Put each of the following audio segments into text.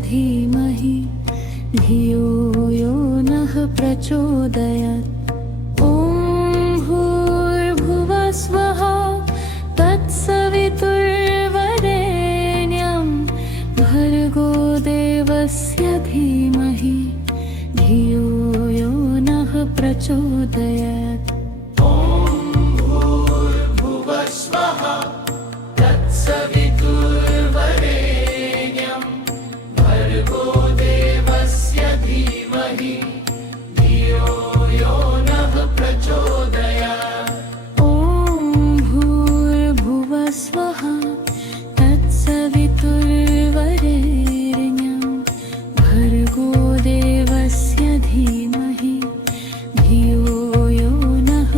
धीमहि धियो यो नः प्रचोदयात्। ॐ भूर्भुवः स्वः तत्सवितुर्वरेण्यं भर्गो देवस्य धीमहि धियो यो नः प्रचोदयात्। धीमहि धियो यो नः प्रचोदयात्। ॐ भूर्भुवः स्वः तत्सवितुर्वरेण्यं भर्गो देवस्य धीमहि धियो यो नः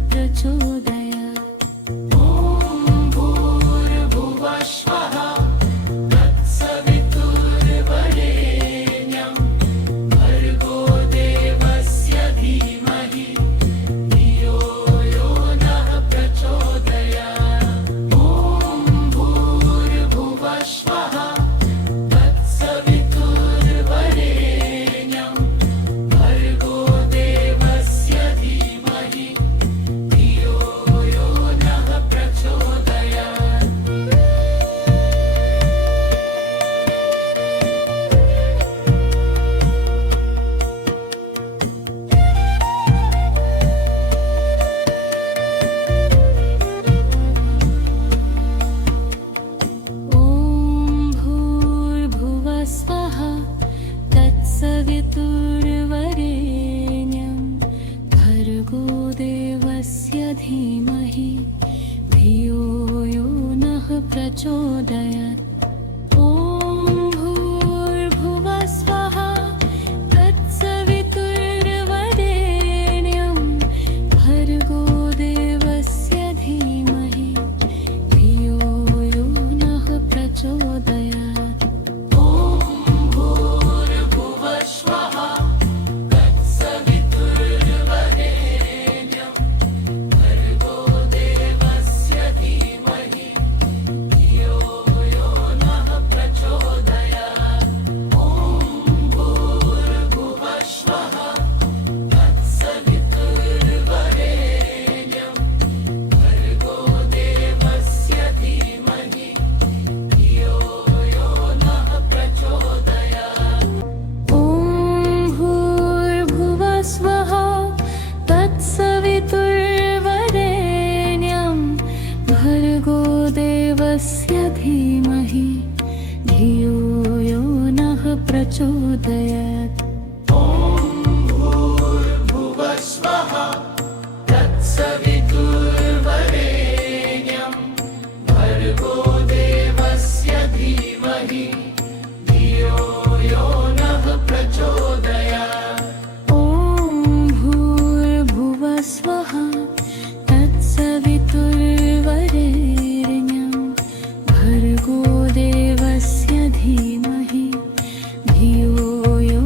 प्रचोदयात्। देवस्य धीमहि धियो यो नः प्रचोदयात्। ॐ भूर्भुवः स्वः तत्सवितुर्वरेण्यं भर्गो देवस्य धीमहि धियो यो नः प्रचोदयात्। ॐ भूर्भुवः स्वः तत्सवितुर्वरेण्यं भर्गो देवस्य धीमहि धियो यो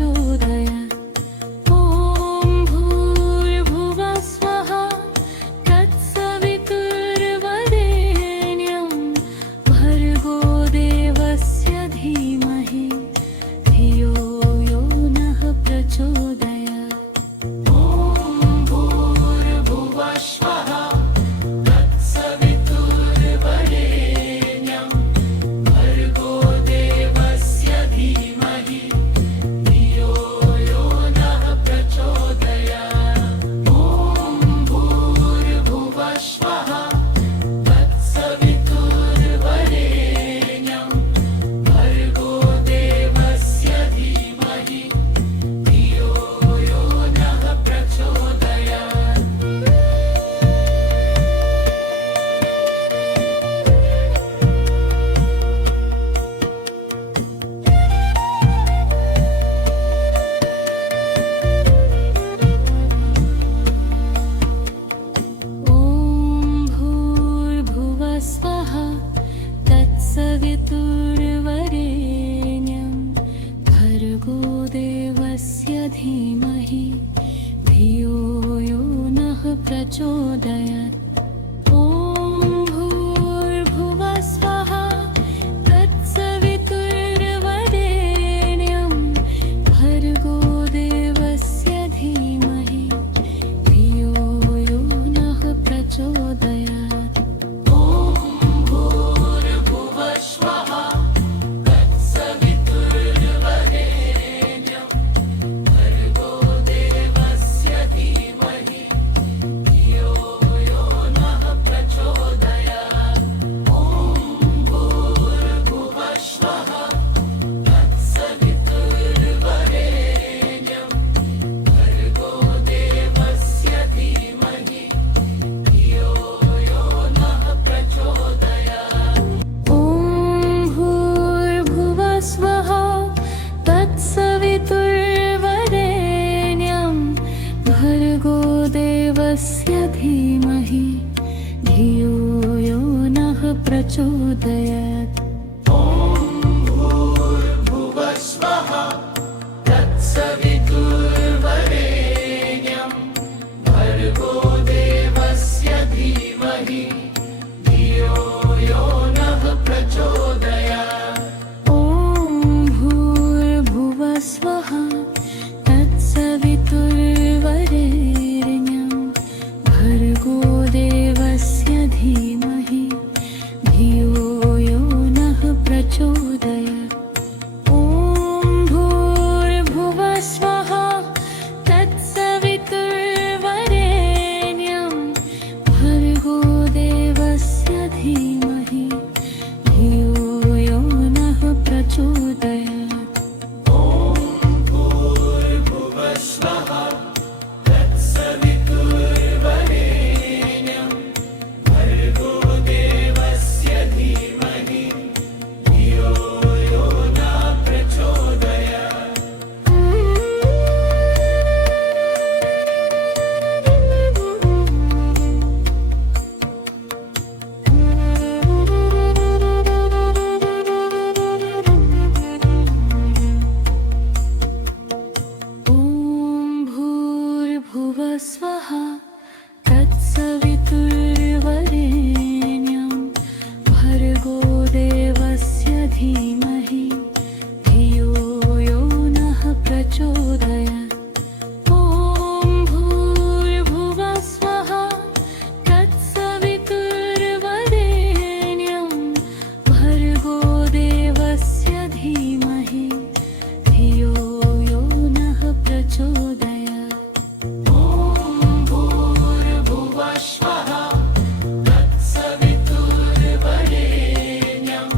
प्रचोदयात् ॐ भूर्भुवः स्वः तत्सवितुर्वरेण्यं भर्गो देवस्य धीमहि धियो यो नः प्रचोदयात् ॐ भूर्भुवः स्वः तत्सवितुर्वरेण्यं भर्गो देवस्य धीमहि धियो यो नः प्रचोदयात् ॐ भूर्भुवः स्वः तत्सवितुर्वरेण्यं भर्गो देवस्य धीमहि धियो यो नः प्रचोदयात् ॐ भूर्भुवः स्वः तत्सवितुर्वरेण्यं भर्गो देवस्य धीमहि धियो यो नः प्रचोदयात् ॐ भूर्भुवः स्वः तत्सवितुर्वरेण्यं भर्गो देवस्य धीमहि धियो यो नः प्रचोदयात् ॐ भूर्भुवः स्वः तत्सवितुर्वरेण्यं भर्गो देवस्य धीमहि धियो यो नः प्रचोदयात् ॐ भूर्भुवः स्वः तत्सवितुर्वरेण्यं भर्गो देवस्य धीमहि धियो यो नः प्रचोदयात् ॐ भूर्भुवः स्वः तत्सवितुर्वरेण्यं भर्गो देवस्य धीमहि धियो यो नः प्रचोदयात् ॐ भूर्भुवः स्वः तत्सवितुर्वरेण्यं भर्गो देवस्य धीमहि धियो यो नः प्रचोदयात् ॐ भूर्भुवः स्वः तत्सवितुर्वरेण्यं भर्गो देवस्य धीमहि धियो यो नः प्रचोदयात् ॐ भूर्भुवः स्वः तत्सवितुर्वरेण्यं भर्गो देवस्य धीमहि धियो यो नः प्रचोदयात् ॐ भूर्भुवः स्वः तत्सवितुर्वरेण्यं भर्गो देवस्य धीमहि धियो यो नः प्रचोदयात् ॐ भूर्भुवः स्वः तत्सवितुर्वरेण्यं भर्गो देवस्य धीमहि धियो यो नः प्रचोदयात् ॐ भूर्भुवः स्वः तत्सवितुर्वरेण्यं भर्गो देवस्य धीमहि धियो यो नः प्रचोदयात् ॐ भूर्भुवः स्वः तत्सवितुर्वरेण्यं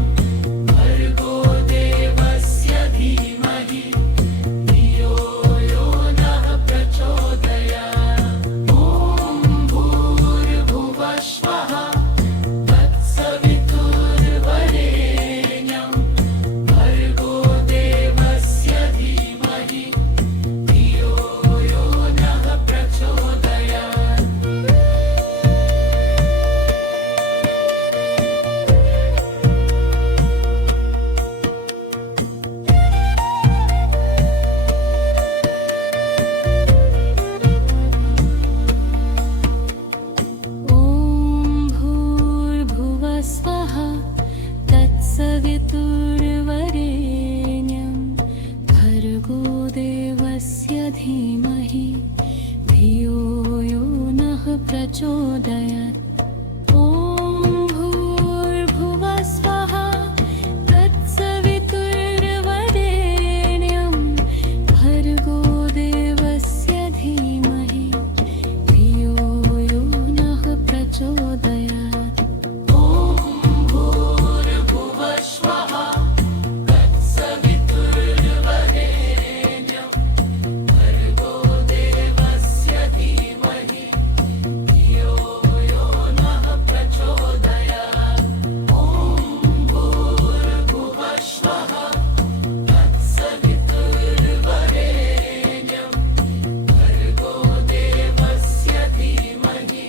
भर्गो देवस्य धीमहि धियो देवस्य धीमहि धियो यो नः प्रचोदयात् ॐ भूर्भुवः स्वः तत्सवितुर्वरेण्यं भर्गो देवस्य धीमहि धियो यो नः प्रचोदयात् ॐ भूर्भुवः स्वः तत्सवितुर्वरेण्यं भर्गो देवस्य धीमहि धियो यो नः प्रचोदयात् ॐ भूर्भुवः स्वः तत्सवितुर्वरेण्यं भर्गो देवस्य धीमहि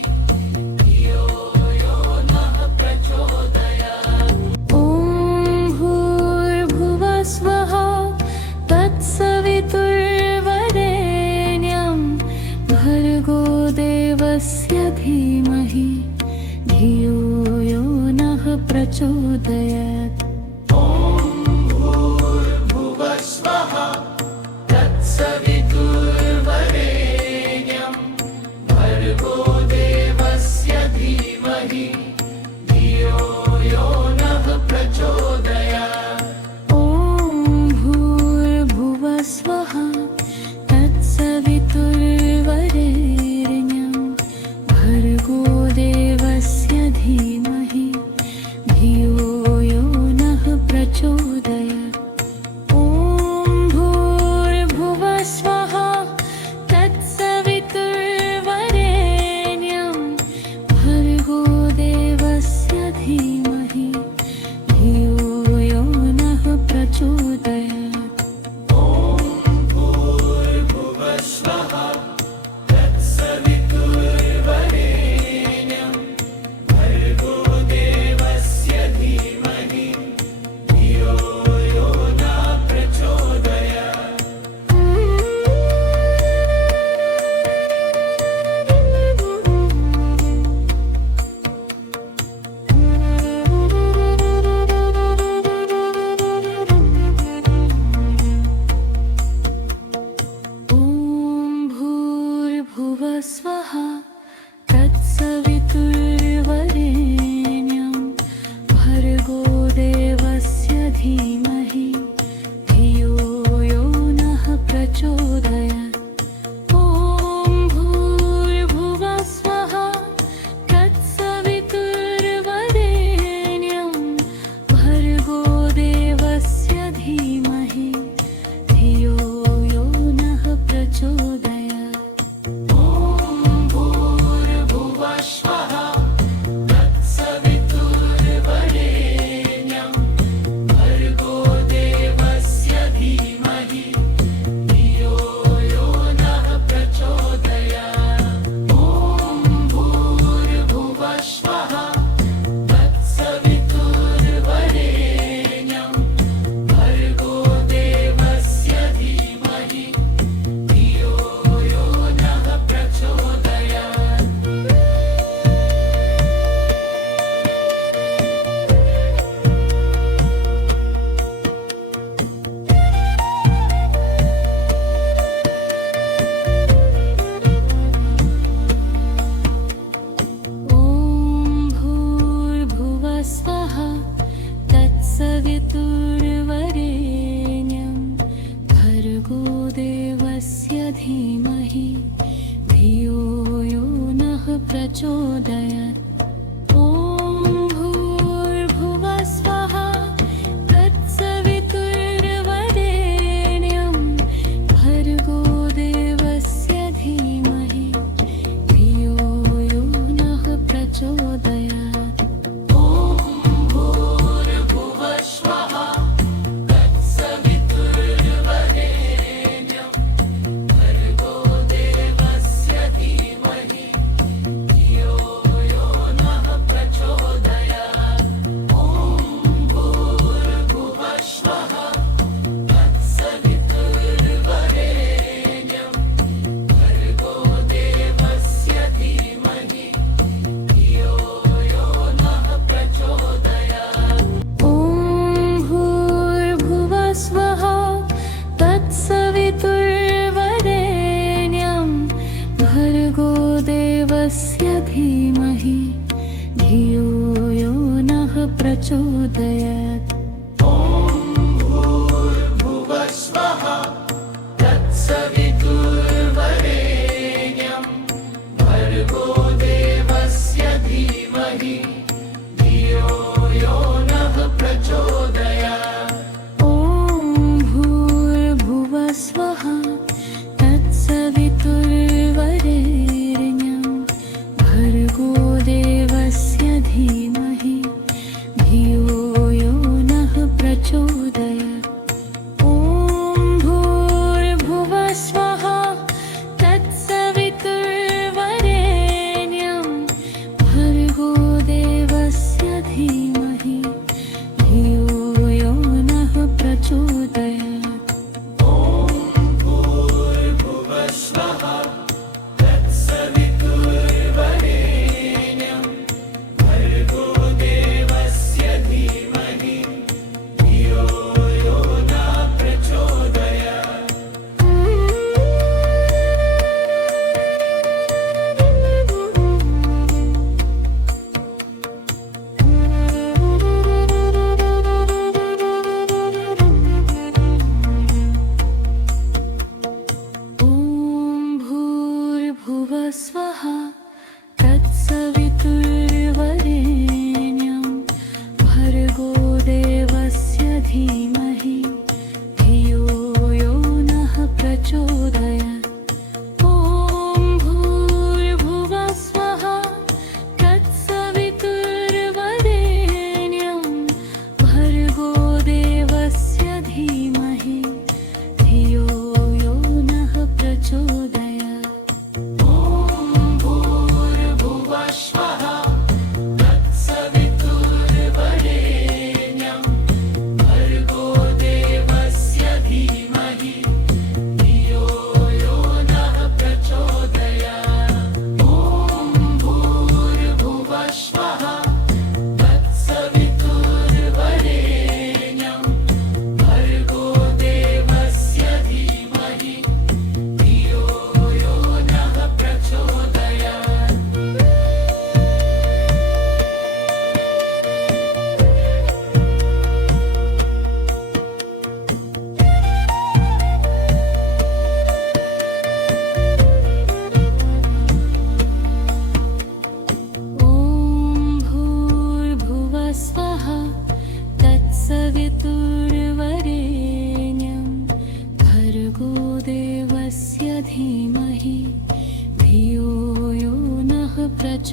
धियो यो नः प्रचोदयात् ॐ भूर्भुवः स्वः तत्सवितुर्वरेण्यं भर्गो देवस्य धीमहि धियो यो नः प्रचोदयात् ॐ भूर्भुवः स्वः तत्सवितुर्वरेण्यं भर्गो देवस्य धीमहि धियो यो नः प्रचोदयात् ॐ भूर्भुवः स्वः तत्सवितुर्वरेण्यं भर्गो देवस्य धीमहि धियो यो नः प्रचोदयात् ॐ भूर्भुवः स्वः तत्सवितुर्वरेण्यं भर्गो देवस्य धीमहि धियो यो नः प्रचोदयात् ॐ भूर्भुवः स्वः तत्सवितुर्वरेण्यं भर्गो देवस्य धीमहि धियो यो नः प्रचोदयात् ॐ भूर्भुवः स्वः तत्सवितुर्वरेण्यं भर्गो देवस्य धीमहि धियो यो नः प्रचोदयात् ॐ भूर्भुवः स्वः तत्सवितुर्वरेण्यं भर्गो देवस्य धीमहि धियो यो नः प्रचोदयात् ॐ भूर्भुवः स्वः तत्सवितुर्वरेण्यं भर्गो देवस्य धीमहि धियो यो नः प्रचोदयात् ॐ भूर्भुवः स्वः तत्सवितुर्वरेण्यं भर्गो देवस्य धीमहि धियो यो नः प्रचोदयात् ॐ भूर्भुवः स्वः तत्सवितुर्वरेण्यं भर्गो देवस्य धीमहि धियो यो नः प्रचोदयात् ॐ भूर्भुवः स्वः तत्सवितुर्वरेण्यं भर्गो देवस्य धीमहि धियो यो नः प्रचोदयात् ॐ भूर्भुवः स्वः तत्सवितुर्वरेण्यं भर्गो देवस्य धीमहि धियो यो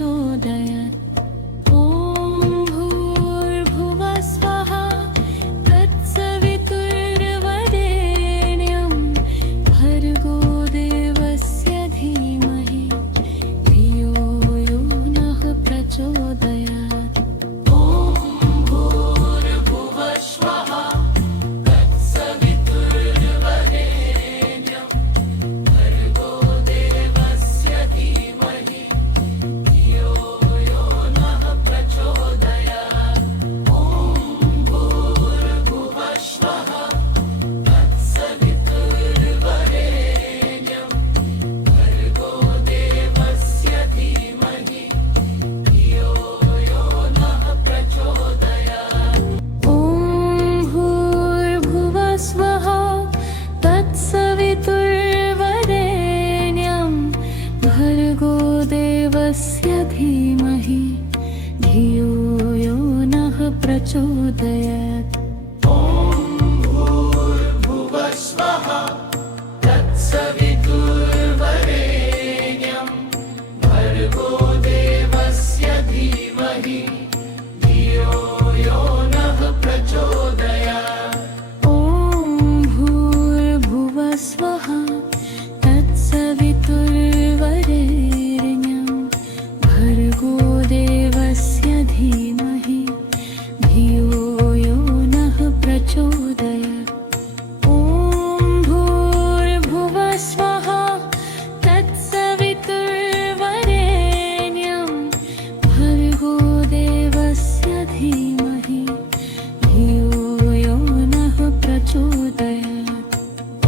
प्रचोदयात् ॐ भूर्भुवः स्वः तत्सवितुर्वरेण्यं भर्गो देवस्य धीमहि धियो यो नः प्रचोदयात् ॐ भूर्भुवः स्वः तत्सवितुर्वरेण्यं भर्गो देवस्य धीमहि धियो यो नः प्रचोदयात् ॐ भूर्भुवः स्वः तत्सवितुर्वरेण्यं भर्गो देवस्य धीमहि धियो यो नः प्रचोदयात् ॐ भूर्भुवः स्वः तत्सवितुर्वरेण्यं भर्गो देवस्य धीमहि धियो यो नः प्रचोदयात् ॐ भूर्भुवः स्वः तत्सवितुर्वरेण्यं भर्गो देवस्य धीमहि धियो यो नः प्रचोदयात् ॐ भूर्भुवः स्वः तत्सवितुर्वरेण्यं भर्गो देवस्य धीमहि धियो यो नः प्रचोदयात् ॐ भूर्भुवः स्वः तत्सवितुर्वरेण्यं भर्गो देवस्य धीमहि धियो यो नः प्रचोदयात् ॐ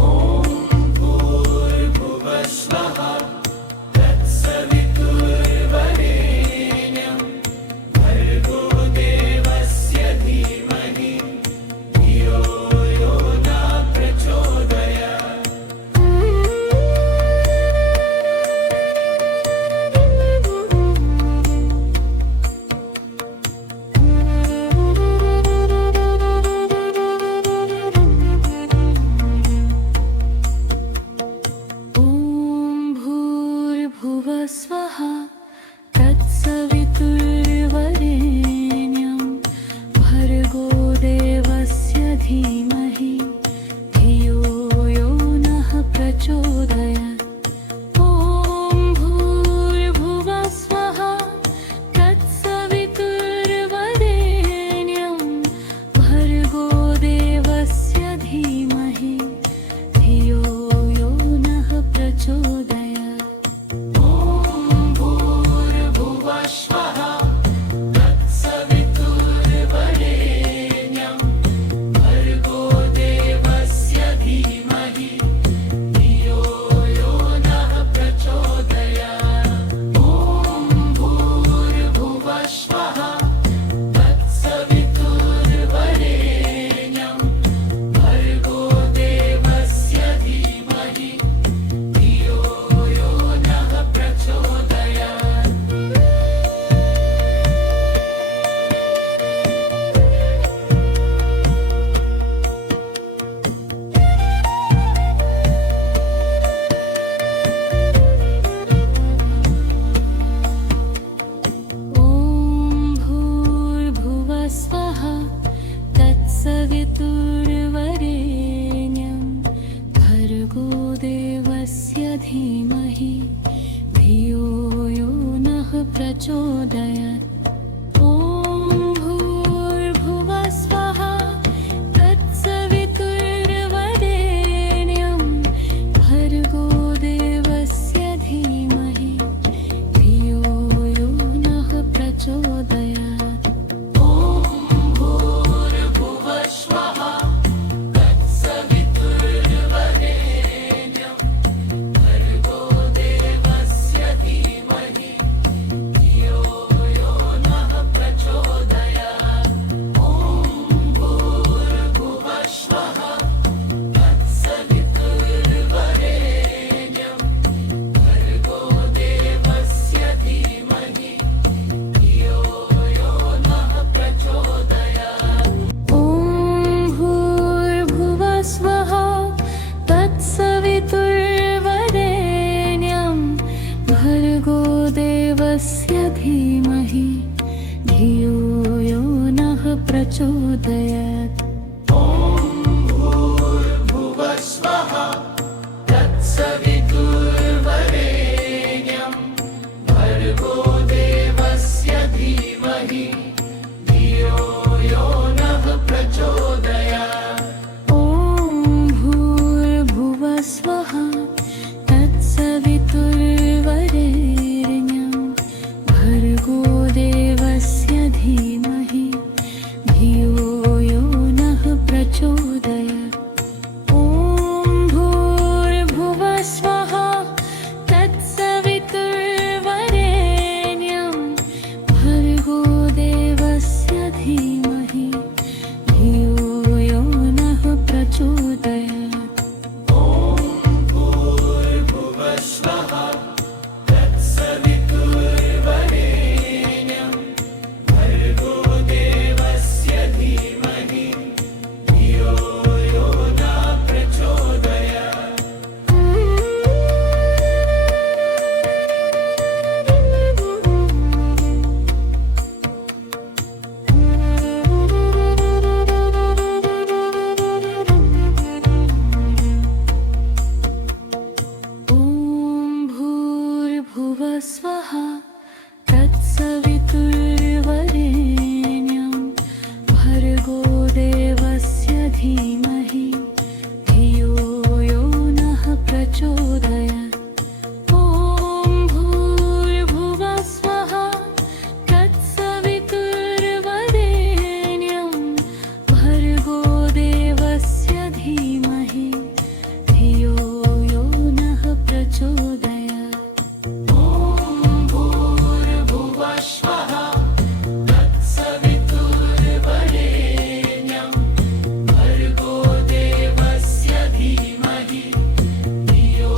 भूर्भुवः स्वः तत्सवितुर्वरेण्यं भर्गो देवस्य धीमहि धियो यो नः प्रचोदयात् ॐ भूर्भुवः स्वः तत्सवितुर्वरेण्यं भर्गो देवस्य धीमहि धियो यो नः प्रचोदयात् ॐ भूर्भुवः स्वः तत्सवितुर्वरेण्यं भर्गो देवस्य धीमहि धियो यो नः प्रचोदयात् ॐ भूर्भुवः स्वः तत्सवितुर्वरेण्यं भर्गो देवस्य धीमहि धियो यो नः प्रचोदयात् ॐ भूर्भुवः स्वः तत्सवितुर्वरेण्यं भर्गो देवस्य धीमहि धियो यो नः प्रचोदयात् ॐ भूर्भुवः स्वः तत्सवितुर्वरेण्यं भर्गो देवस्य धीमहि धियो यो नः प्रचोदयात् ॐ भूर्भुवः स्वः तत्सवितुर्वरेण्यं भर्गो देवस्य धीमहि धियो यो नः प्रचोदयात् ॐ भूर्भुवः स्वः तत्सवितुर्वरेण्यं भर्गो देवस्य धीमहि धियो यो प्रचोदयात् ॐ भूर्भुवः स्वः तत्सवितुर्वरेण्यं भर्गो देवस्य धीमहि धियो यो नः प्रचोदयात् ॐ भूर्भुवः स्वः तत्सवितुर्वरेण्यं भर्गो देवस्य धीमहि धियो यो नः प्रचोदयात् ॐ भूर्भुवः स्वः तत्सवितुर्वरेण्यं भर्गो देवस्य धीमहि धियो यो नः प्रचोदयात् ॐ भूर्भुवः स्वः तत्सवितुर्वरेण्यं भर्गो देवस्य धीमहि धियो यो नः प्रचोदयात् ॐ भूर्भुवः स्वः तत्सवितुर्वरेण्यं भर्गो देवस्य धीमहि धियो यो नः प्रचोदयात् ॐ भूर्भुवः स्वः तत्सवितुर्वरेण्यं भर्गो देवस्य धीमहि धियो यो नः प्रचोदयात् ॐ भूर्भुवः स्वः तत्सवितुर्वरेण्यं भर्गो देवस्य धीमहि धियो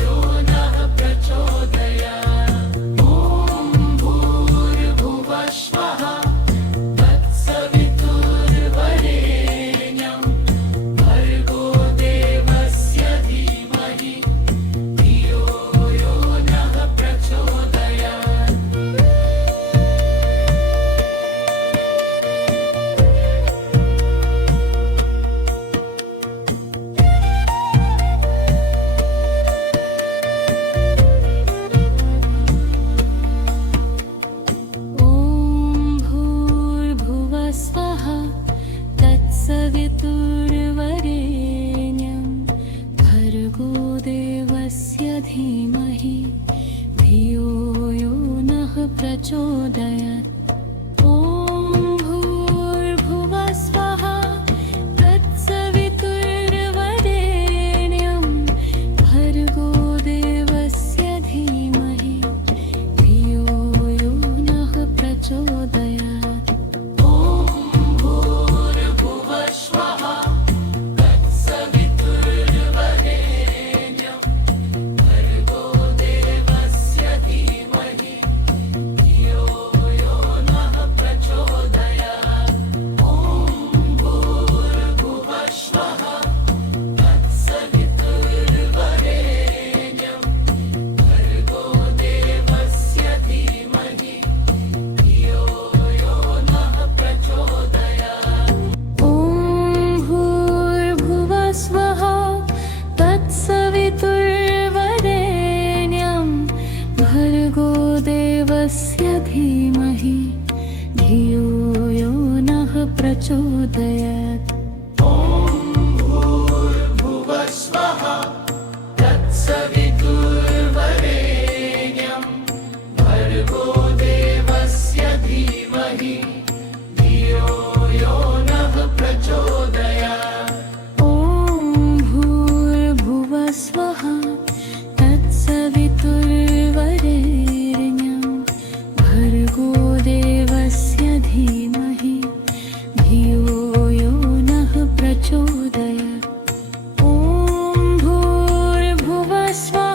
यो नः प्रचोदयात् ॐ भूर्भुवः स्वः तत्सवितुर्वरेण्यं भर्गो देवस्य धीमहि धियो यो नः प्रचोदयात् ॐ भूर्भुवः स्वः तत्सवितुर्वरेण्यं भर्गो देवस्य धीमहि धियो यो नः प्रचोदयात् ॐ भूर्भुवः स्वः तत्सवितुर्वरेण्यं भर्गो देवस्य धीमहि धियो यो नः प्रचोदयात् ॐ भूर्भुवः स्वः तत्सवितुर्वरेण्यं भर्गो देवस्य धीमहि धियो यो नः प्रचोदयात् ॐ भूर्भुवः स्वः तत्सवितुर्वरेण्यं भर्गो देवस्य धीमहि धियो यो नः प्रचोदयात् ॐ भूर्भुवः स्वः तत्सवितुर्वरेण्यं भर्गो देवस्य धीमहि धियो यो नः प्रचोदयात् ॐ भूर्भुवः स्वः तत्सवितुर्वरेण्यं भर्गो देवस्य धीमहि धियो यो नः प्रचोदयात् ॐ भूर्भुवः स्वः तत्सवितुर्वरेण्यं भर्गो देवस्य धीमहि धियो यो नः प्रचोदयात् ॐ भूर्भुवः स्वः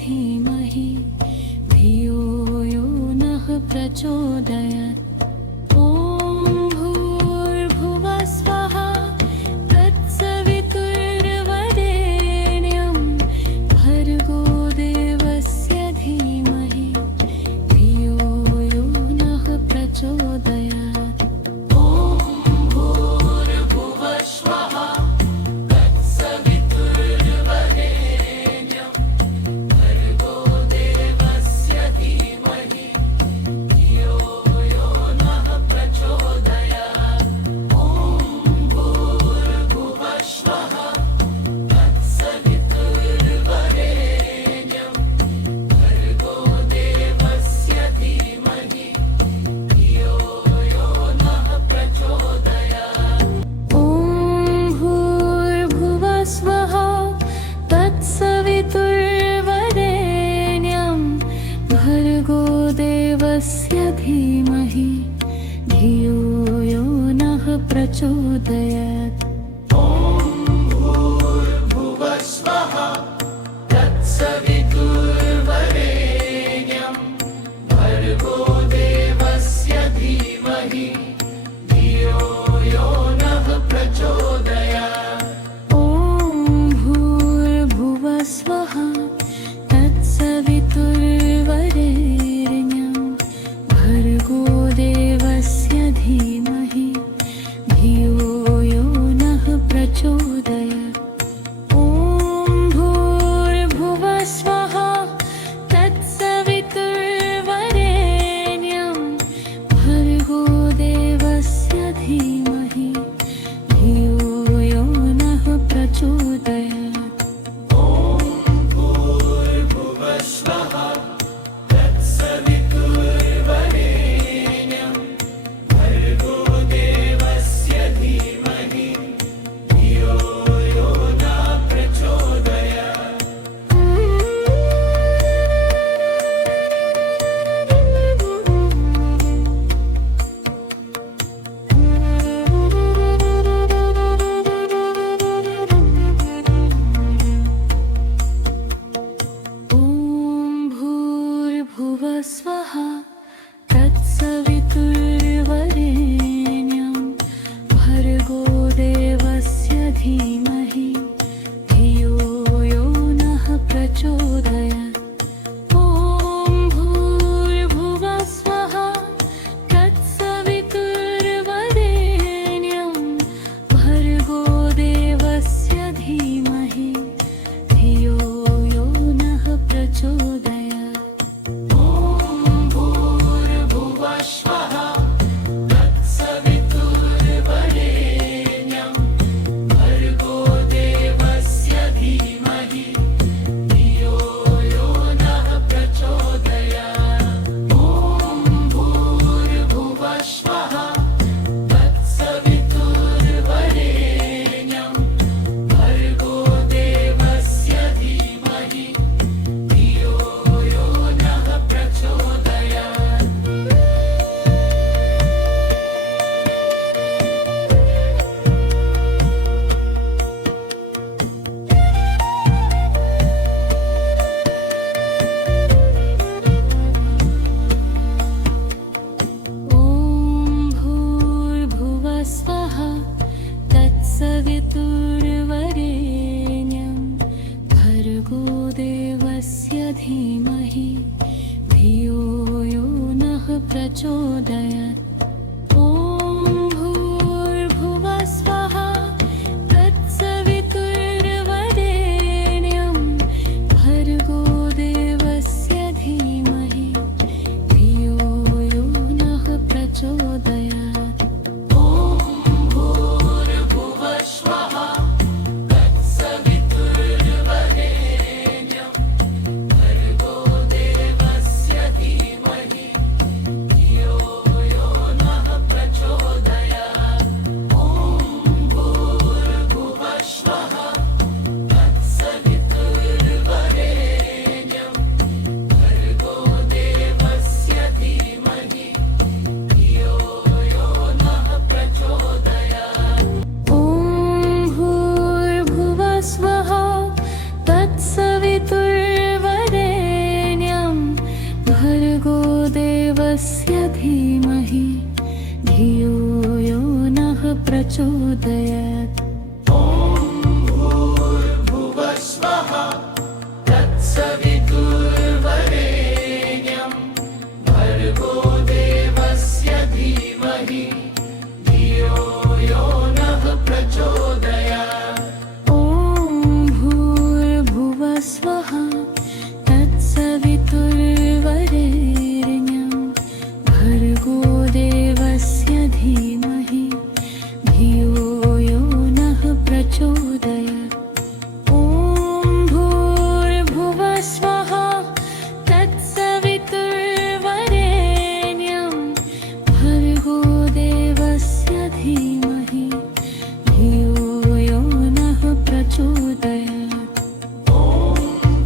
धीमहि धियो यो नः प्रचोदयात् ॐ भूर्भुवः स्वः तत्सवितुर्वरेण्यं भर्गो देवस्य धीमहि धियो यो नः प्रचोदयात् भूर्भुवः स्वः तत्सवितुर्वरेण्यं भर्गो देवस्य धीमहि धियो यो नः प्रचोदयात् ॐ भूर्भुवः स्वः तत्सवितुर्वरेण्यं भर्गो देवस्य धीमहि धियो यो नः प्रचोदयात् ॐ भूर्भुवः स्वः तत्सवितुर्वरेण्यं भर्गो देवस्य धीमहि धियो यो नः प्रचोदयात् ॐ भूर्भुवः स्वः तत्सवितुर्वरेण्यं भर्गो देवस्य धीमहि धियो यो नः प्रचोदयात् ॐ भूर्भुवः स्वः तत्सवितुर्वरेण्यं भर्गो देवस्य धीमहि धियो यो नः प्रचोदयात् ॐ भूर्भुवः स्वः तत्सवितुर्वरेण्यं भर्गो देवस्य धीमहि धियो यो नः प्रचोदयात् ॐ भूर्भुवः स्वः तत्सवितुर्वरेण्यं भर्गो देवस्य धीमहि धियो यो नः प्रचोदयात् ॐ भूर्भुवः स्वः तत्सवितुर्वरेण्यं भर्गो देवस्य धीमहि धियो यो नः प्रचोदयात् ॐ भूर्भुवः स्वः तत्सवितुर्वरेण्यं भर्गो देवस्य धीमहि धियो यो नः प्रचोदयात् ॐ भूर्भुवः स्वः तत्सवितुर्वरेण्यं भर्गो देवस्य धीमहि धियो यो नः प्रचोदयात् ॐ भूर्भुवः स्वः तत्सवितुर्वरेण्यं भर्गो देवस्य धीमहि धियो यो नः प्रचोदयात् ॐ भूर्भुवः स्वः तत्सवितुर्वरेण्यं भर्गो देवस्य धीमहि धियो यो नः प्रचोदयात् ॐ भूर्भुवः स्वः तत्सवितुर्वरेण्यं भर्गो देवस्य धीमहि धियो यो नः प्रचोदयात् ॐ भूर्भुवः स्वः तत्सवितुर्वरेण्यं भर्गो देवस्य धीमहि धियो यो प्रचोदयात् ॐ भूर्भुवः स्वः तत्सवितुर्वरेण्यं भर्गो देवस्य धीमहि धियो यो नः प्रचोदयात् ॐ भूर्भुवः स्वः तत्सवितुर्वरेण्यं भर्गो देवस्य धीमहि धियो यो नः प्रचोदयात् ॐ भूर्भुवः स्वः तत्सवितुर्वरेण्यं भर्गो देवस्य धीमहि धियो यो नः प्रचोदयात् ॐ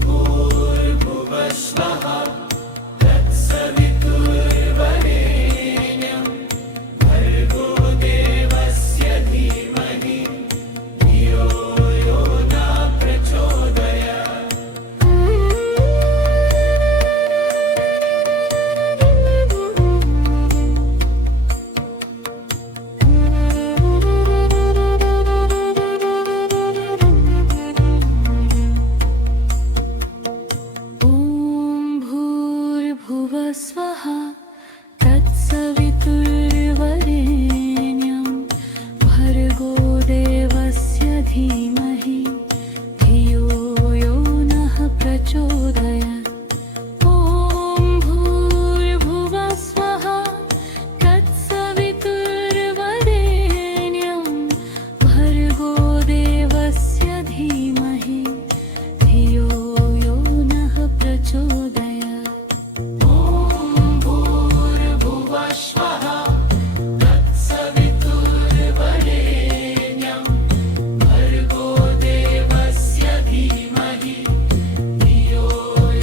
भूर्भुवः स्वः तत्सवितुर्वरेण्यं भर्गो देवस्य धीमहि धियो यो नः प्रचोदयात् ॐ भूर्भुवः स्वः तत्सवितुर्वरेण्यं भर्गो देवस्य धीमहि धियो यो नः प्रचोदयात् ॐ भूर्भुवः स्वः तत्सवितुर्वरेण्यं भर्गो देवस्य धीमहि धियो यो नः प्रचोदयात् ॐ भूर्भुवः स्वः तत्सवितुर्वरेण्यं भर्गो देवस्य धीमहि धियो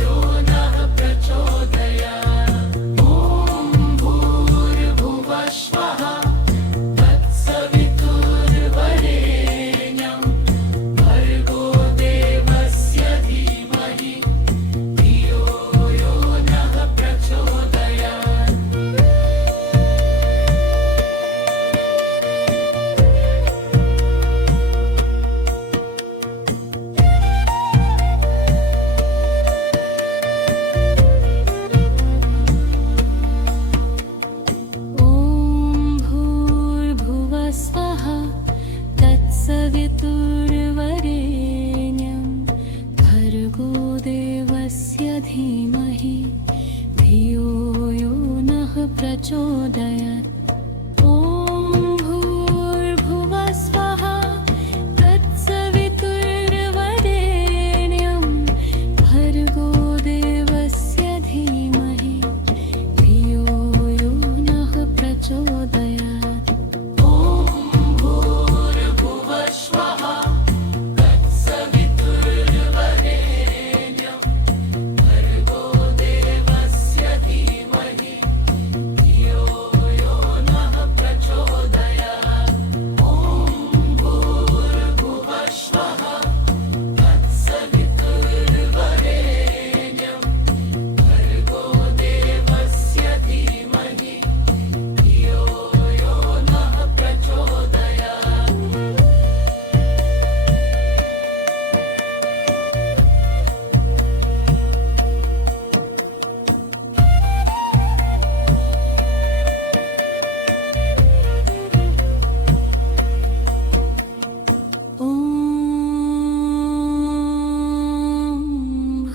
यो नः प्रचोदयात् ॐ भूर्भुवः स्वः तत्सवितुर्वरेण्यं भर्गो देवस्य धीमहि धियो यो नः प्रचोदयात् ॐ भूर्भुवः स्वः तत्सवितुर्वरेण्यं भर्गो देवस्य धीमहि धियो यो नः प्रचोदयात् ॐ भूर्भुवः स्वः तत्सवितुर्वरेण्यं भर्गो देवस्य धीमहि धियो यो नः प्रचोदयात् ॐ भूर्भुवः स्वः तत्सवितुर्वरेण्यं भर्गो देवस्य धीमहि धियो यो नः प्रचोदयात् ॐ भूर्भुवः स्वः तत्सवितुर्वरेण्यं भर्गो देवस्य धीमहि धियो यो नः प्रचोदयात् ॐ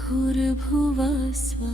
भूर्भुवः स्वः